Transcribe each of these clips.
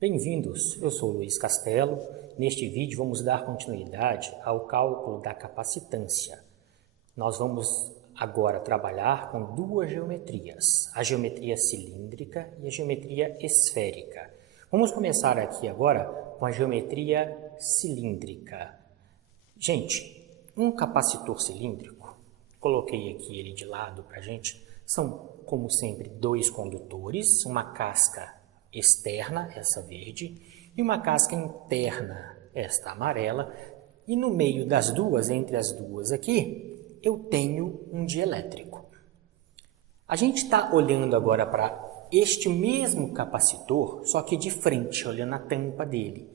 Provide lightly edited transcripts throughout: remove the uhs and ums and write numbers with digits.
Bem-vindos, eu sou Luiz Castelo. Neste vídeo vamos dar continuidade ao cálculo da capacitância. Nós vamos agora trabalhar com duas geometrias, a geometria cilíndrica e a geometria esférica. Vamos começar aqui agora com a geometria cilíndrica. Gente, um capacitor cilíndrico, coloquei aqui ele de lado para a gente, são, como sempre, dois condutores, uma casca externa, essa verde, e uma casca interna, esta amarela, e no meio das duas, entre as duas aqui, eu tenho um dielétrico. A gente está olhando agora para este mesmo capacitor, só que de frente, olhando a tampa dele.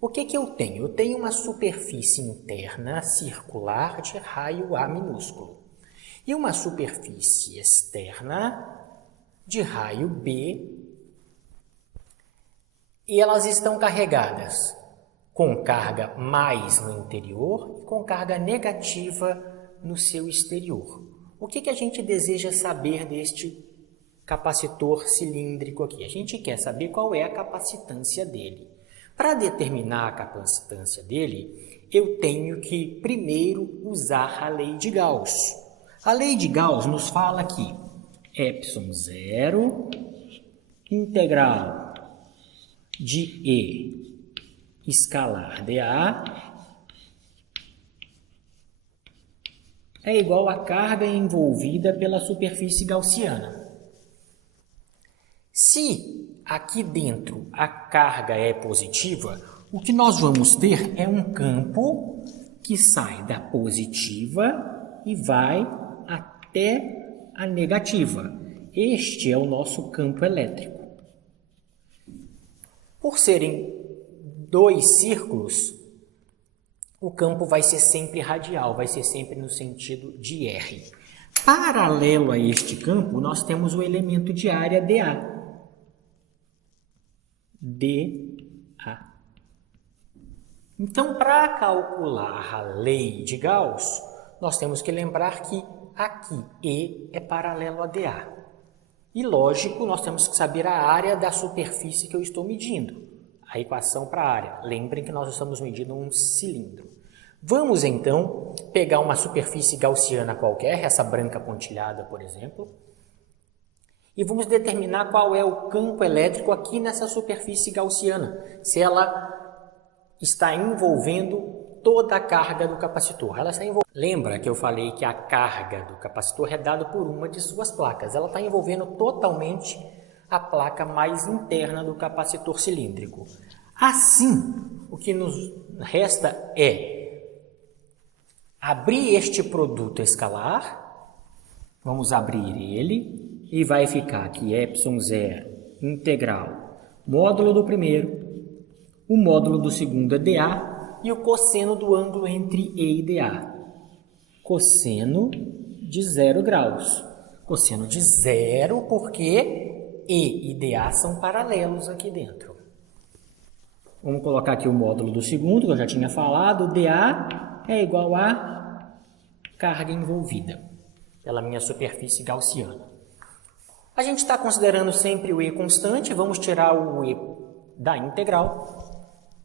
O que que eu tenho? Eu tenho uma superfície interna circular de raio A minúsculo e uma superfície externa de raio B, e elas estão carregadas com carga mais no interior e com carga negativa no seu exterior. O que que a gente deseja saber deste capacitor cilíndrico aqui? A gente quer saber qual é a capacitância dele. Para determinar a capacitância dele, eu tenho que primeiro usar a lei de Gauss. A lei de Gauss nos fala que ε0 integral de E escalar dA é igual à carga envolvida pela superfície gaussiana. Se aqui dentro a carga é positiva, o que nós vamos ter é um campo que sai da positiva e vai até a negativa. Este é o nosso campo elétrico. Por serem dois círculos, o campo vai ser sempre radial, vai ser sempre no sentido de R. Paralelo a este campo, nós temos o elemento de área dA. dA. Então, para calcular a lei de Gauss, nós temos que lembrar que aqui E é paralelo a dA. E, lógico, nós temos que saber a área da superfície que eu estou medindo. A equação para a área. Lembrem que nós estamos medindo um cilindro. Vamos, então, pegar uma superfície gaussiana qualquer, essa branca pontilhada, por exemplo, e vamos determinar qual é o campo elétrico aqui nessa superfície gaussiana, se ela está envolvendo toda a carga do capacitor. Lembra que eu falei que a carga do capacitor é dada por uma de suas placas. Ela está envolvendo totalmente a placa mais interna do capacitor cilíndrico. Assim, o que nos resta é abrir este produto escalar. Vamos abrir ele e vai ficar aqui ε0 integral módulo do primeiro, o módulo do segundo é dA, e o cosseno do ângulo entre E e dA. Cosseno de 0 graus. Cosseno de 0 porque E e dA são paralelos aqui dentro. Vamos colocar aqui o módulo do segundo, que eu já tinha falado. dA é igual a carga envolvida pela minha superfície gaussiana. A gente está considerando sempre o E constante. Vamos tirar o E da integral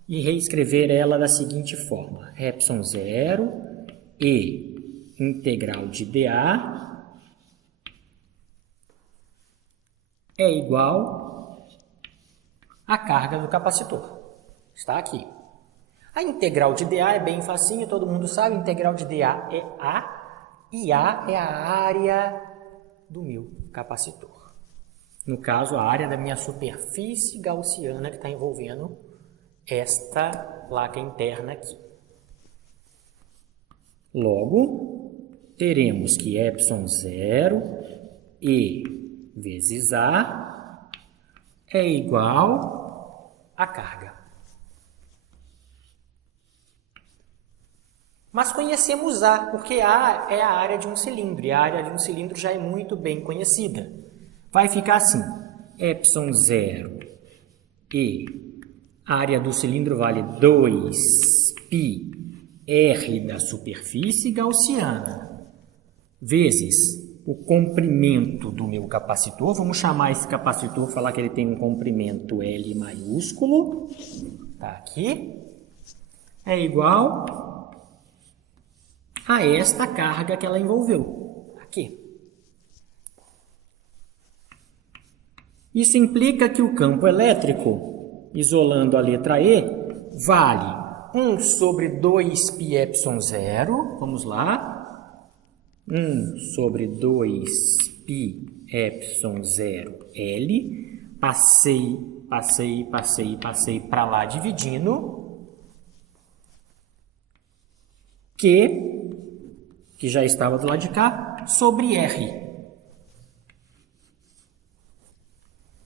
e reescrever ela da seguinte forma. ε0 E integral de dA é igual à carga do capacitor. Está aqui. A integral de dA é bem facinho, todo mundo sabe. A integral de dA é A, e A é a área do meu capacitor. No caso, a área da minha superfície gaussiana que está envolvendo esta placa interna aqui. Logo, teremos que ε0 E vezes A é igual a carga. Mas conhecemos A, porque A é a área de um cilindro, e a área de um cilindro já é muito bem conhecida. Vai ficar assim, ε0 E, a área do cilindro vale 2πr da superfície gaussiana, vezes o comprimento do meu capacitor. Vamos chamar esse capacitor, falar que ele tem um comprimento L maiúsculo. Tá aqui. É igual a esta carga que ela envolveu. Aqui. Isso implica que o campo elétrico, isolando a letra E, vale 1 sobre 2πε0. Vamos lá. 1 sobre 2πε0L. Passei para lá dividindo. Que já estava do lado de cá, sobre R.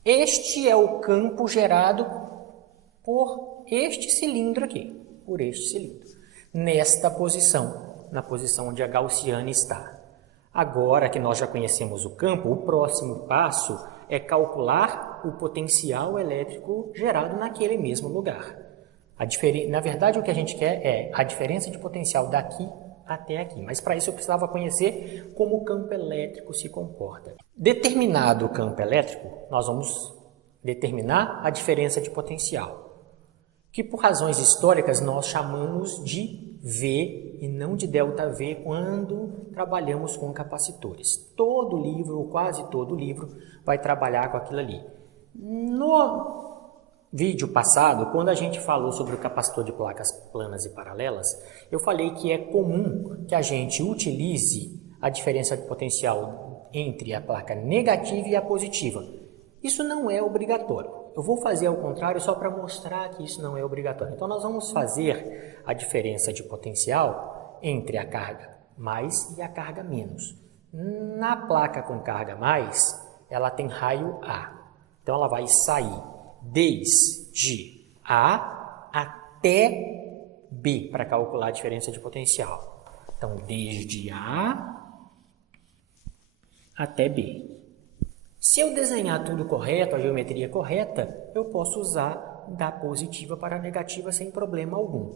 Este é o campo gerado por este cilindro aqui, por este cilindro, nesta posição, na posição onde a gaussiana está. Agora que nós já conhecemos o campo, o próximo passo é calcular o potencial elétrico gerado naquele mesmo lugar. Na verdade, o que a gente quer é a diferença de potencial daqui até aqui. Mas para isso eu precisava conhecer como o campo elétrico se comporta. Determinado o campo elétrico, nós vamos determinar a diferença de potencial, que por razões históricas nós chamamos de V e não de ΔV quando trabalhamos com capacitores. Todo livro, ou quase todo livro, vai trabalhar com aquilo ali. No vídeo passado, quando a gente falou sobre o capacitor de placas planas e paralelas, eu falei que é comum que a gente utilize a diferença de potencial entre a placa negativa e a positiva. Isso não é obrigatório. Eu vou fazer ao contrário só para mostrar que isso não é obrigatório. Então, nós vamos fazer a diferença de potencial entre a carga mais e a carga menos. Na placa com carga mais, ela tem raio A. Então, ela vai sair desde A até B para calcular a diferença de potencial. Então, desde A até B. Se eu desenhar tudo correto, a geometria correta, eu posso usar da positiva para a negativa sem problema algum.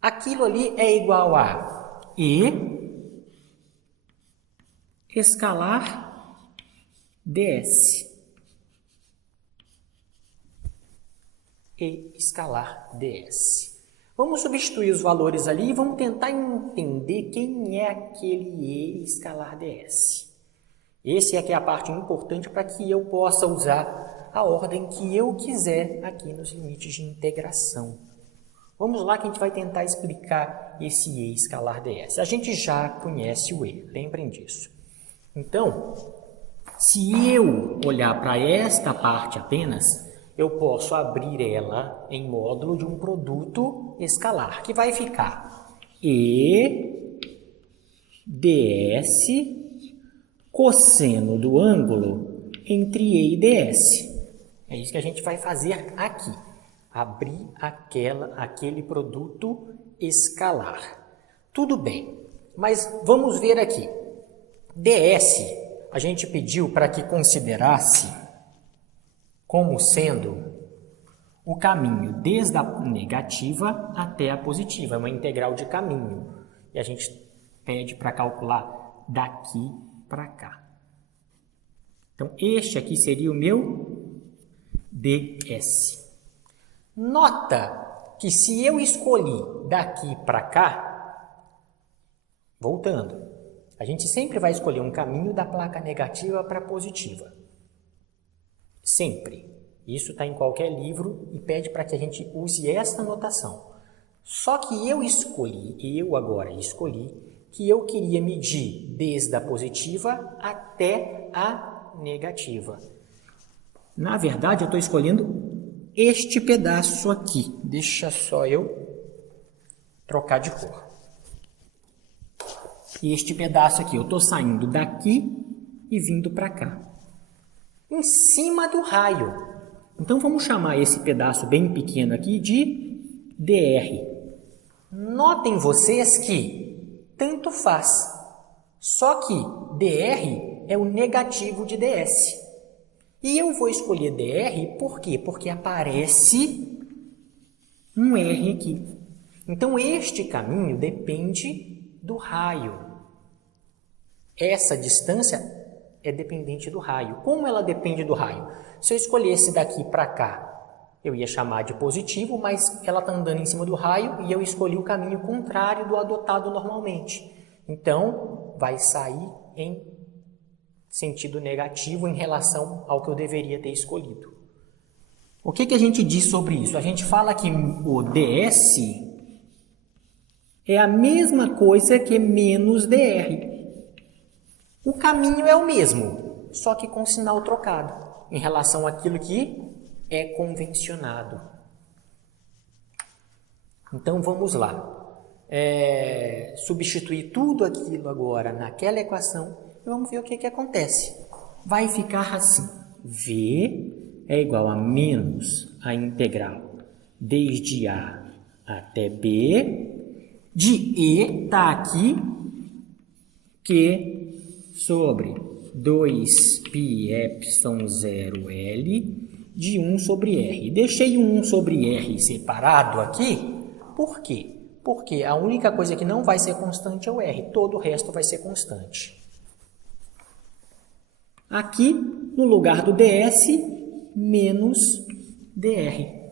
Aquilo ali é igual a E escalar ds. E escalar ds. Vamos substituir os valores ali e vamos tentar entender quem é aquele E escalar ds. Esse aqui é a parte importante para que eu possa usar a ordem que eu quiser aqui nos limites de integração. Vamos lá que a gente vai tentar explicar esse E escalar ds. A gente já conhece o E, lembrem disso. Então, se eu olhar para esta parte apenas, eu posso abrir ela em módulo de um produto escalar, que vai ficar E ds cosseno do ângulo entre E e ds. É isso que a gente vai fazer aqui. Abrir aquele produto escalar. Tudo bem, mas vamos ver aqui. ds, a gente pediu para que considerasse como sendo o caminho desde a negativa até a positiva. É uma integral de caminho. E a gente pede para calcular daqui para cá. Então, este aqui seria o meu ds. Nota que se eu escolhi daqui para cá, voltando, a gente sempre vai escolher um caminho da placa negativa para a positiva. Sempre. Isso está em qualquer livro e pede para que a gente use essa notação. Só que eu agora escolhi que eu queria medir desde a positiva até a negativa. Na verdade, eu estou escolhendo este pedaço aqui. Deixa só eu trocar de cor. Este pedaço aqui, eu estou saindo daqui e vindo para cá. Em cima do raio. Então, vamos chamar esse pedaço bem pequeno aqui de dr. Notem vocês que tanto faz. Só que dr é o negativo de ds. E eu vou escolher dr por quê? Porque aparece um R aqui. Então, este caminho depende do raio. essa distância é dependente do raio. Como ela depende do raio? Se eu escolhesse daqui para cá, eu ia chamar de positivo, mas ela está andando em cima do raio e eu escolhi o caminho contrário do adotado normalmente. Então, vai sair em sentido negativo em relação ao que eu deveria ter escolhido. O que a gente diz sobre isso? A gente fala que o ds é a mesma coisa que menos dr. O caminho é o mesmo, só que com sinal trocado, em relação àquilo que é convencionado. Então, vamos lá. Substituir tudo aquilo agora naquela equação e vamos ver o que acontece. Vai ficar assim. V é igual a menos a integral desde A até B de E, está aqui, Q sobre 2πε0L de 1 sobre R. Deixei o 1 sobre R separado aqui, por quê? Porque a única coisa que não vai ser constante é o R, todo o resto vai ser constante. Aqui, no lugar do ds, menos dr.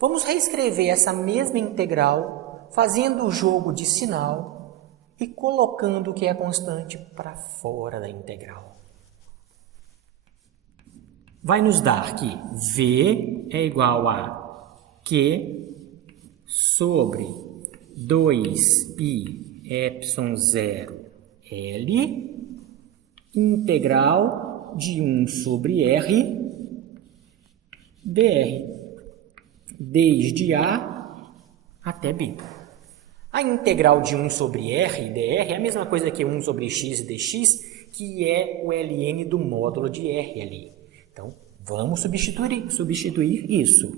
Vamos reescrever essa mesma integral, fazendo o jogo de sinal e colocando o que é constante para fora da integral. Vai nos dar que V é igual a Q sobre 2πε0L integral de 1 sobre R dr, desde A até B. A integral de 1 sobre R dr é a mesma coisa que 1 sobre x dx, que é o ln do módulo de R ali. Então, vamos substituir isso.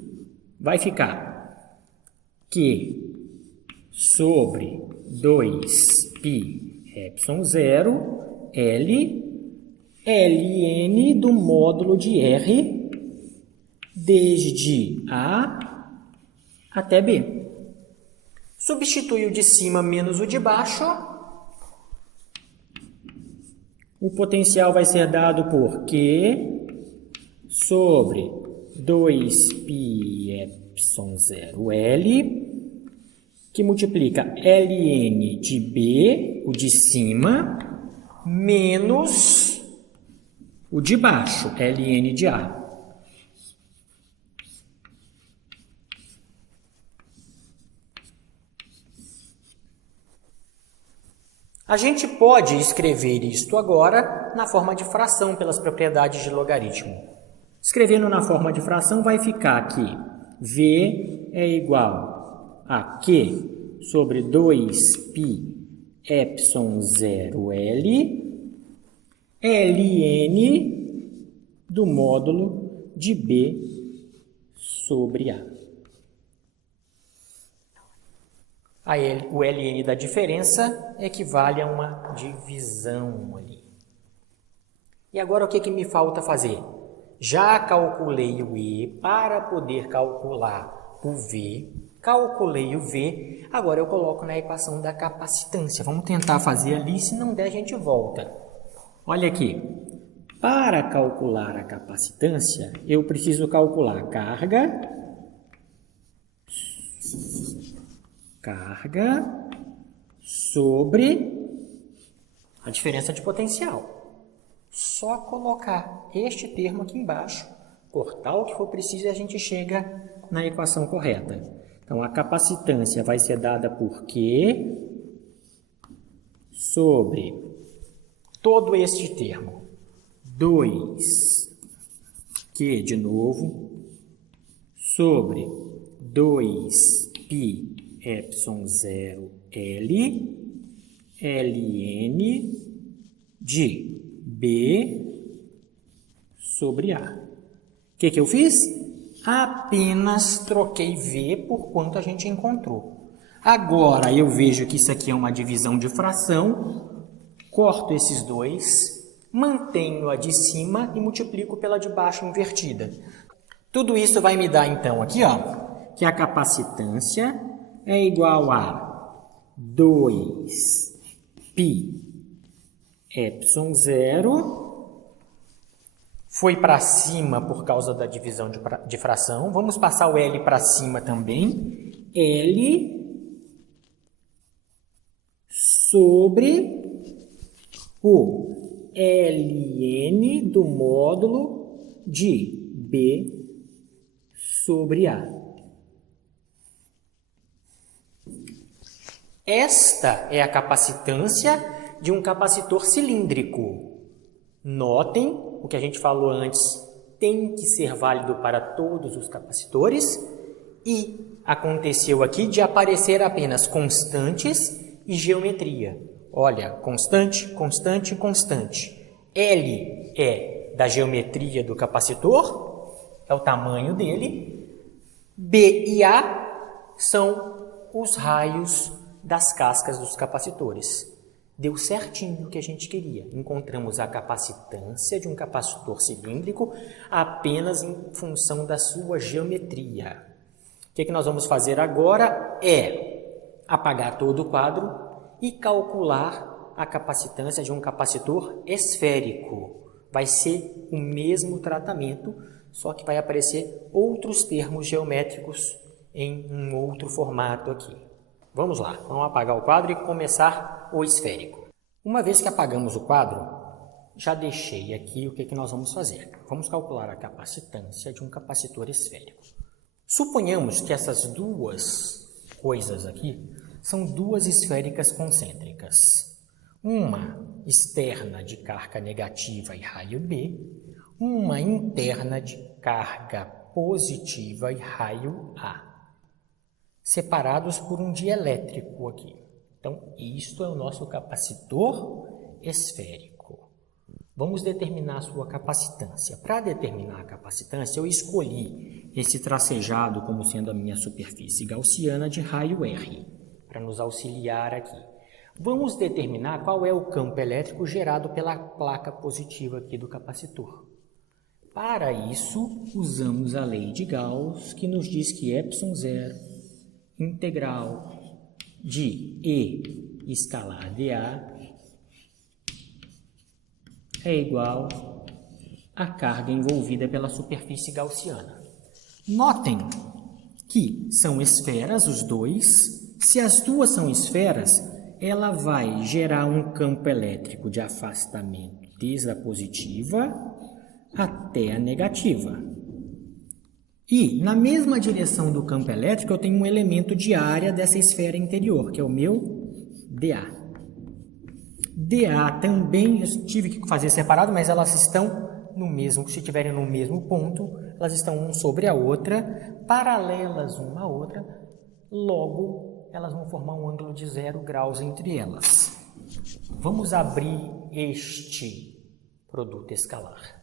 Vai ficar Q sobre 2πε0 L ln do módulo de R desde A até B. Substitui o de cima menos o de baixo. O potencial vai ser dado por Q sobre 2πε0L, que multiplica ln de B, o de cima, menos o de baixo, ln de A. A gente pode escrever isto agora na forma de fração pelas propriedades de logaritmo. Escrevendo na forma de fração vai ficar que V é igual a Q sobre 2πε0L ln do módulo de B sobre A. O ln da diferença equivale a uma divisão ali. E agora o que me falta fazer? Já calculei o E para poder calcular o V. Calculei o V, agora eu coloco na equação da capacitância. Vamos tentar fazer ali, se não der a gente volta. Olha aqui, para calcular a capacitância, eu preciso calcular carga sobre a diferença de potencial. Só colocar este termo aqui embaixo, cortar o que for preciso e a gente chega na equação correta. Então, a capacitância vai ser dada por Q sobre todo este termo. 2Q de novo sobre 2πε0L ln de B sobre A. O que eu fiz? Apenas troquei V por quanto a gente encontrou. Agora eu vejo que isso aqui é uma divisão de fração, corto esses dois, mantenho a de cima e multiplico pela de baixo invertida. Tudo isso vai me dar então aqui, ó, que a capacitância é igual a 2πε0 Epsilon zero foi para cima por causa da divisão de fração. Vamos passar o L para cima também. L sobre o ln do módulo de B sobre A. Esta é a capacitância de um capacitor cilíndrico. Notem, o que a gente falou antes tem que ser válido para todos os capacitores e aconteceu aqui de aparecer apenas constantes e geometria. Olha, constante, constante, constante. L é da geometria do capacitor, é o tamanho dele. B e A são os raios das cascas dos capacitores. Deu certinho o que a gente queria. Encontramos a capacitância de um capacitor cilíndrico apenas em função da sua geometria. O que nós vamos fazer agora é apagar todo o quadro e calcular a capacitância de um capacitor esférico. Vai ser o mesmo tratamento, só que vai aparecer outros termos geométricos em um outro formato aqui. Vamos lá, vamos apagar o quadro e começar o esférico. Uma vez que apagamos o quadro, já deixei aqui o que nós vamos fazer. Vamos calcular a capacitância de um capacitor esférico. Suponhamos que essas duas coisas aqui são duas esféricas concêntricas. Uma externa de carga negativa e raio B, uma interna de carga positiva e raio A, separados por um dielétrico aqui. Então, isto é o nosso capacitor esférico. Vamos determinar a sua capacitância. Para determinar a capacitância, eu escolhi esse tracejado como sendo a minha superfície gaussiana de raio R, para nos auxiliar aqui. Vamos determinar qual é o campo elétrico gerado pela placa positiva aqui do capacitor. Para isso, usamos a lei de Gauss, que nos diz que epsilon zero integral de E escalar dA é igual à carga envolvida pela superfície gaussiana. Notem que são esferas os dois. Se as duas são esferas, ela vai gerar um campo elétrico de afastamento desde a positiva até a negativa. E, na mesma direção do campo elétrico, eu tenho um elemento de área dessa esfera interior, que é o meu dA. dA também, eu tive que fazer separado, mas elas estão no mesmo, se estiverem no mesmo ponto, elas estão uma sobre a outra, paralelas uma à outra, logo elas vão formar um ângulo de 0 graus entre elas. Vamos abrir este produto escalar.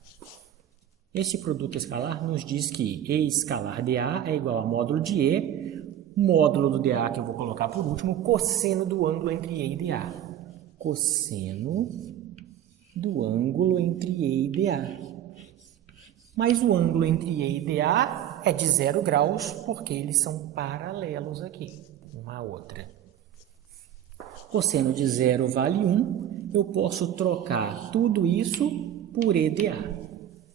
Este produto escalar nos diz que E escalar dA é igual a módulo de E, módulo do dA, que eu vou colocar por último, cosseno do ângulo entre E e dA. Cosseno do ângulo entre E e dA. Mas o ângulo entre E e dA é de 0 graus, porque eles são paralelos aqui, uma à outra. Cosseno de 0 vale 1, eu posso trocar tudo isso por EdA.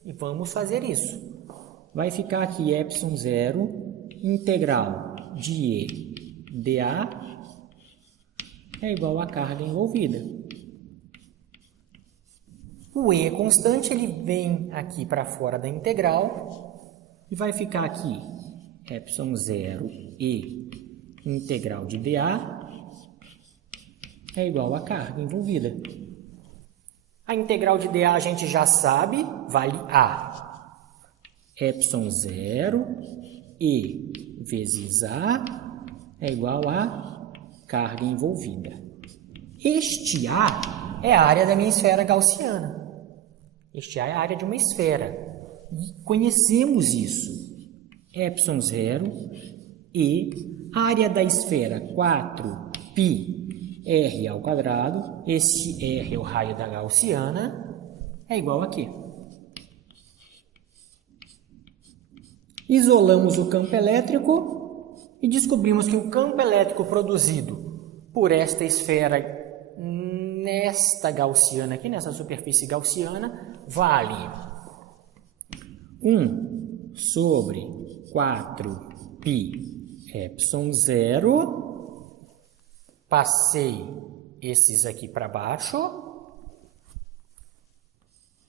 E vamos fazer isso. Vai ficar aqui epsilon zero integral de E dA é igual à carga envolvida. O E constante, ele vem aqui para fora da integral e vai ficar aqui epsilon zero E integral de dA é igual à carga envolvida. A integral de dA a gente já sabe, vale A. Epsilon zero E vezes A é igual a carga envolvida. Este A é a área da minha esfera gaussiana. Este A é a área de uma esfera. E conhecemos isso. Epsilon zero E, área da esfera 4π R ao quadrado, esse R é o raio da gaussiana, é igual aqui. Isolamos o campo elétrico e descobrimos que o campo elétrico produzido por esta esfera nesta gaussiana aqui, nessa superfície gaussiana, vale 1 sobre 4π epsilon 0. Passei esses aqui para baixo.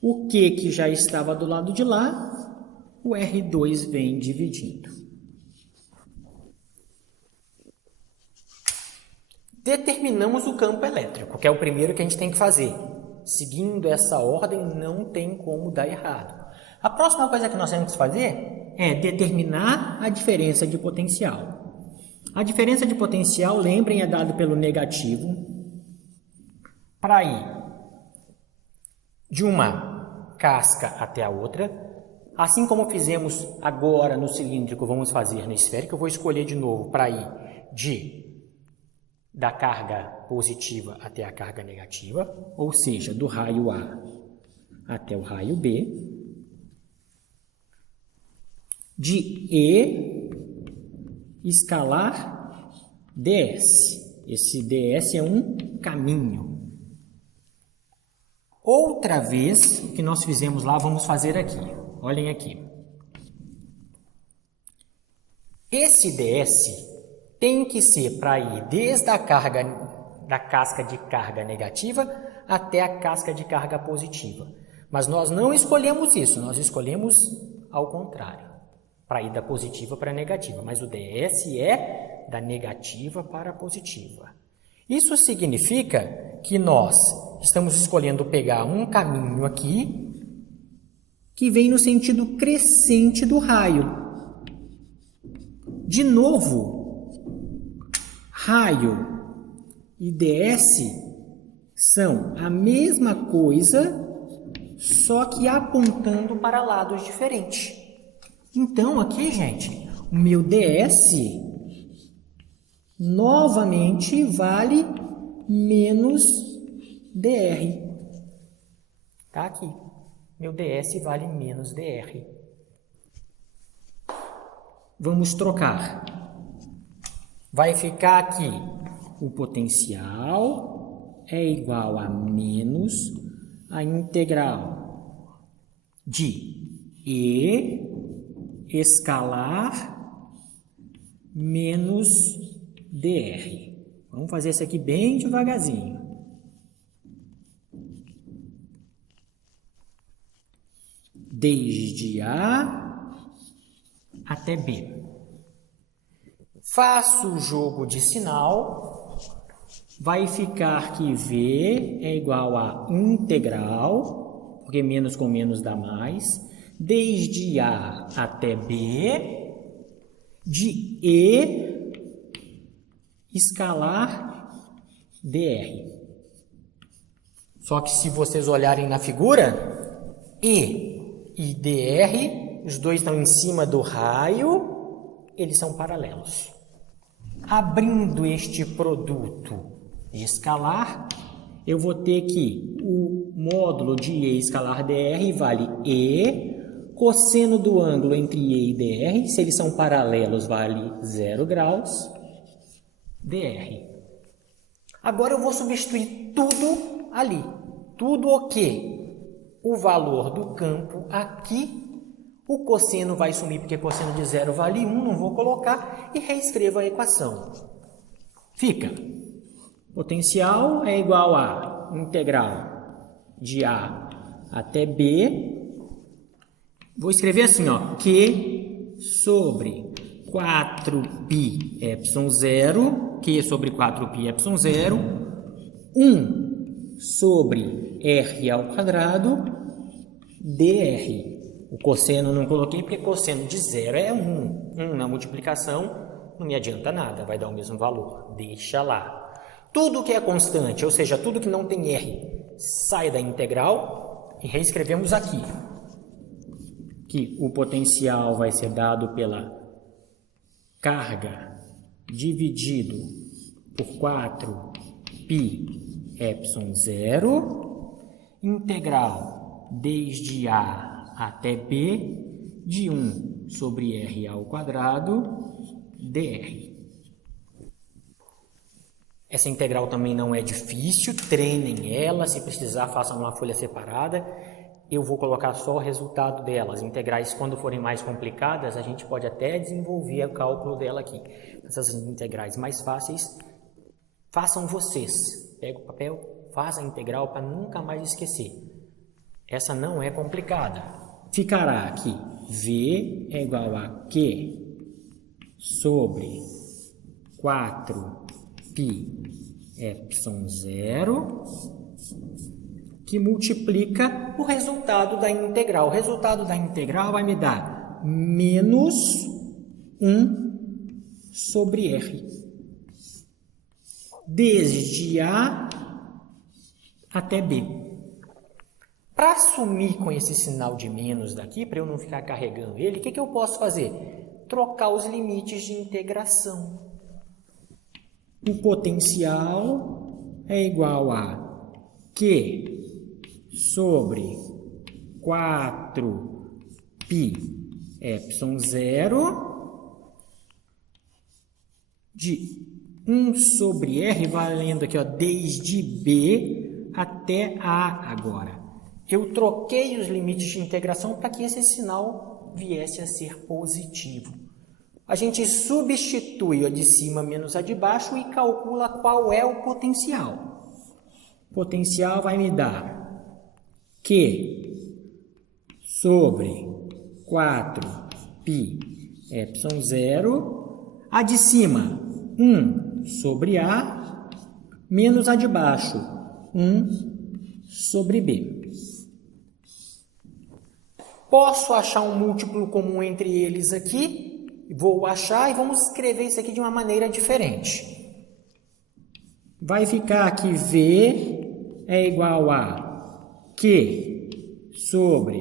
O Q que já estava do lado de lá, o R2 vem dividindo. Determinamos o campo elétrico, que é o primeiro que a gente tem que fazer. Seguindo essa ordem, não tem como dar errado. A próxima coisa que nós temos que fazer é determinar a diferença de potencial. A diferença de potencial, lembrem, é dado pelo negativo para ir de uma casca até a outra. Assim como fizemos agora no cilíndrico, vamos fazer no esférico. Eu vou escolher de novo para ir da carga positiva até a carga negativa, ou seja, do raio A até o raio B, de E escalar ds. Esse ds é um caminho. Outra vez, o que nós fizemos lá, vamos fazer aqui. Olhem aqui. Esse ds tem que ser para ir desde a carga da casca de carga negativa até a casca de carga positiva. Mas nós não escolhemos isso, nós escolhemos ao contrário, para ir da positiva para a negativa. Mas o ds é da negativa para a positiva. Isso significa que nós estamos escolhendo pegar um caminho aqui que vem no sentido crescente do raio. De novo, raio e ds são a mesma coisa, só que apontando para lados diferentes. Então, aqui, gente, o meu ds novamente vale menos dr. Tá aqui. Meu ds vale menos dr. Vamos trocar. Vai ficar aqui, o potencial é igual a menos a integral de E escalar menos dr. Vamos fazer isso aqui bem devagarzinho. Desde A até B. Faço o jogo de sinal, vai ficar que V é igual a integral, porque menos com menos dá mais, desde A até B, de E escalar dr. Só que se vocês olharem na figura, E e dr, os dois estão em cima do raio, eles são paralelos. Abrindo este produto escalar, eu vou ter que o módulo de E escalar dr vale E, cosseno do ângulo entre E e dr, se eles são paralelos, vale 0 graus, dr. Agora eu vou substituir tudo ali. Tudo o quê? O valor do campo aqui. O cosseno vai sumir, porque cosseno de 0 vale 1, não vou colocar, e reescrevo a equação. Fica, potencial é igual a integral de A até B, vou escrever assim, ó, Q sobre 4π epsilon 0, Q sobre 4π epsilon 0, 1 sobre R ao quadrado, dr. O cosseno não coloquei porque cosseno de 0 é 1. 1 na multiplicação não me adianta nada, vai dar o mesmo valor. Deixa lá. Tudo que é constante, ou seja, tudo que não tem R, sai da integral e reescrevemos aqui. Que o potencial vai ser dado pela carga dividido por 4π epsilon 0, integral desde A até B de 1 sobre R ao quadrado dr. Essa integral também não é difícil, treinem ela, se precisar façam uma folha separada. Eu vou colocar só o resultado delas. Integrais, quando forem mais complicadas, a gente pode até desenvolver o cálculo dela aqui. Essas integrais mais fáceis, façam vocês. Pega o papel, faz a integral para nunca mais esquecer. Essa não é complicada. Ficará aqui, V é igual a Q sobre 4π epsilon 0, que multiplica o resultado da integral. O resultado da integral vai me dar menos 1 sobre R. Desde A até B. Para sumir com esse sinal de menos daqui, para eu não ficar carregando ele, o que eu posso fazer? Trocar os limites de integração. O potencial é igual a Q sobre 4π epsilon 0 de 1 sobre R, valendo aqui, ó, desde B até A agora. Eu troquei os limites de integração para que esse sinal viesse a ser positivo. A gente substitui a de cima menos a de baixo e calcula qual é o potencial. O potencial vai me dar Q sobre 4π epsilon 0, a de cima 1 sobre A, menos a de baixo 1 sobre B. Posso achar um múltiplo comum entre eles aqui? Vou achar e vamos escrever isso aqui de uma maneira diferente. Vai ficar aqui V é igual a Q sobre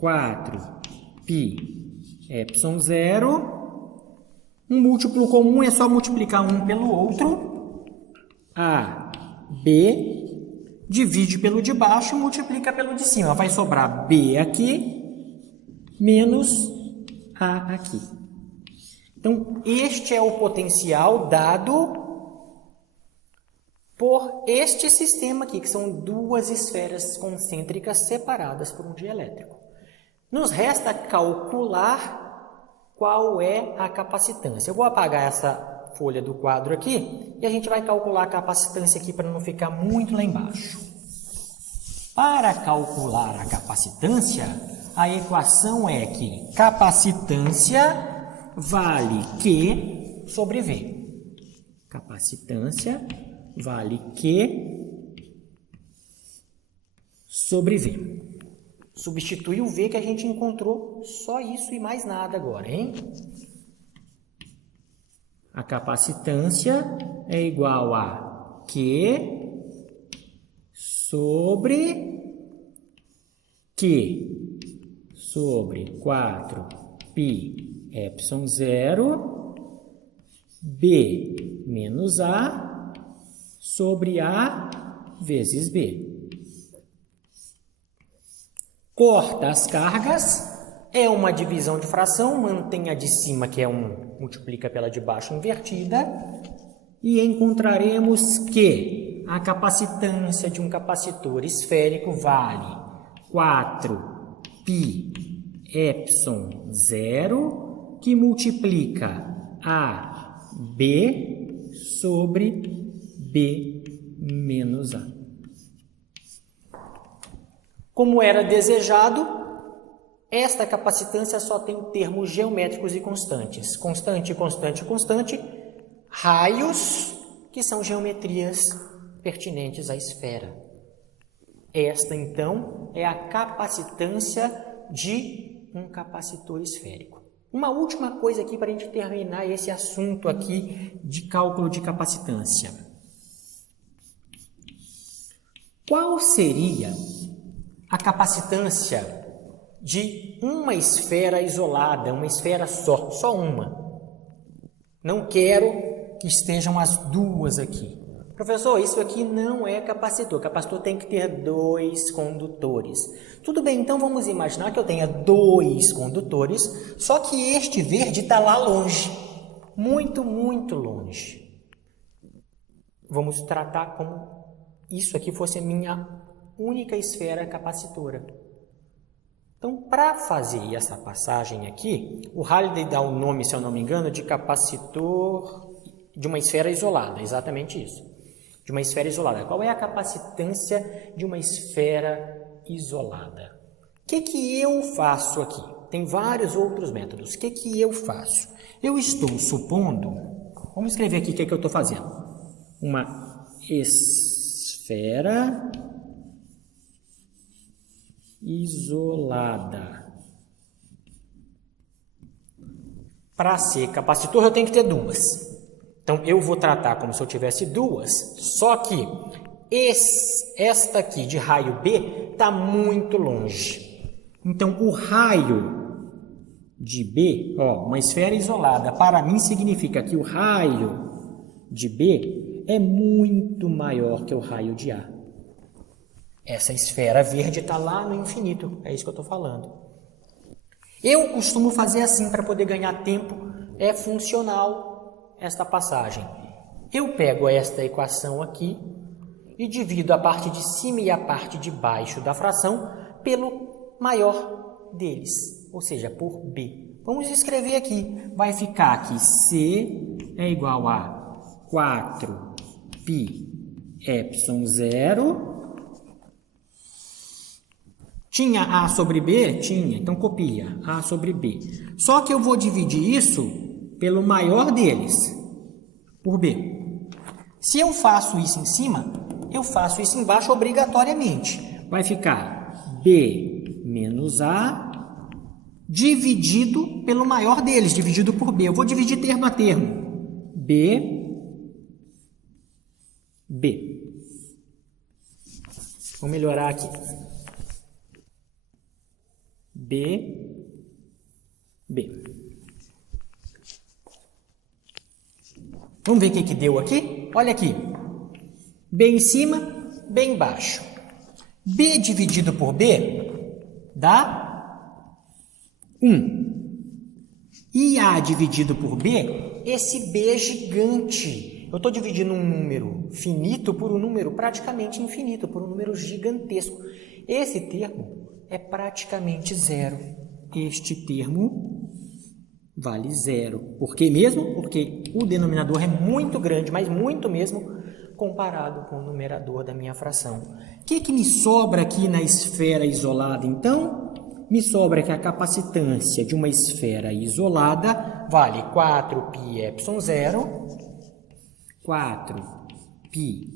4π epsilon 0. Um múltiplo comum é só multiplicar um pelo outro. A, B, divide pelo de baixo e multiplica pelo de cima. Vai sobrar B aqui, menos A aqui. Então, este é o potencial dado por este sistema aqui, que são duas esferas concêntricas separadas por um dielétrico. Nos resta calcular qual é a capacitância. Eu vou apagar essa folha do quadro aqui e a gente vai calcular a capacitância aqui para não ficar muito lá embaixo. Para calcular a capacitância, a equação é que capacitância vale Q sobre V. Capacitância vale Q sobre V. Substitui o V que a gente encontrou, só isso e mais nada agora, hein? A capacitância é igual a Q sobre Q sobre 4π epsilon 0, B menos A sobre A vezes B. Corta as cargas, é uma divisão de fração, mantém a de cima, que é 1, multiplica pela de baixo invertida, e encontraremos que a capacitância de um capacitor esférico vale 4π epsilon 0, que multiplica A, B sobre B menos A. Como era desejado, esta capacitância só tem termos geométricos e constantes. Constante, constante, constante. Raios, que são geometrias pertinentes à esfera. Esta, então, é a capacitância de um capacitor esférico. Uma última coisa aqui para a gente terminar esse assunto aqui de cálculo de capacitância. Qual seria a capacitância de uma esfera isolada, uma esfera só uma? Não quero que estejam as duas aqui. Professor, isso aqui não é capacitor. Capacitor tem que ter 2 condutores. Tudo bem, então vamos imaginar que eu tenha 2 condutores, só que este verde está lá longe. Muito, muito longe. vamos tratar como isso aqui fosse a minha única esfera capacitora. Então, para fazer essa passagem aqui, o Halliday dá o nome, se eu não me engano, de capacitor de uma esfera isolada, exatamente isso, de uma esfera isolada. Qual é a capacitância de uma esfera isolada? O que eu faço aqui? Tem vários outros métodos. O que eu faço? Eu estou supondo, vamos escrever aqui o que eu estou fazendo. Uma esfera isolada. Para ser capacitor, eu tenho que ter duas. Então, eu vou tratar como se eu tivesse duas, só que esta aqui de raio B está muito longe. Então, o raio de B, uma esfera isolada, para mim significa que o raio de B é muito maior que o raio de A. Essa esfera verde está lá no infinito, é isso que eu estou falando. Eu costumo fazer assim para poder ganhar tempo, é funcional esta passagem. Eu pego esta equação aqui e divido a parte de cima e a parte de baixo da fração pelo maior deles, ou seja, por B. Vamos escrever aqui, vai ficar que C é igual a 4π epsilon 0. Tinha A sobre B? Tinha, então copia A sobre B. Só que eu vou dividir isso pelo maior deles, por B. Se eu faço isso em cima, eu faço isso embaixo obrigatoriamente. Vai ficar B menos A dividido pelo maior deles, dividido por B. Eu vou dividir termo a termo. B. Vou melhorar aqui. B. Vamos ver o que deu aqui? Olha aqui. B em cima, B embaixo. B dividido por B dá 1. E A dividido por B, esse B é gigante. Eu estou dividindo um número finito por um número praticamente infinito, por um número gigantesco. Esse termo é praticamente zero. Este termo vale zero. Por que mesmo? Porque o denominador é muito grande, mas muito mesmo, comparado com o numerador da minha fração. O que me sobra aqui na esfera isolada, então? Me sobra que a capacitância de uma esfera isolada vale 4π epsilon 0, 4π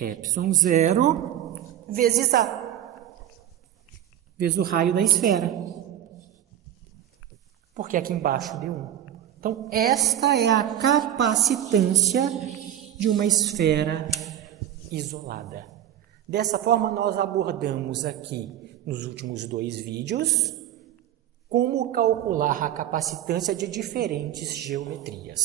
epsilon 0, vezes A. Vezes o raio da esfera. Porque aqui embaixo deu 1. Então, esta é a capacitância de uma esfera isolada. Dessa forma, nós abordamos aqui, nos últimos 2 vídeos, como calcular a capacitância de diferentes geometrias.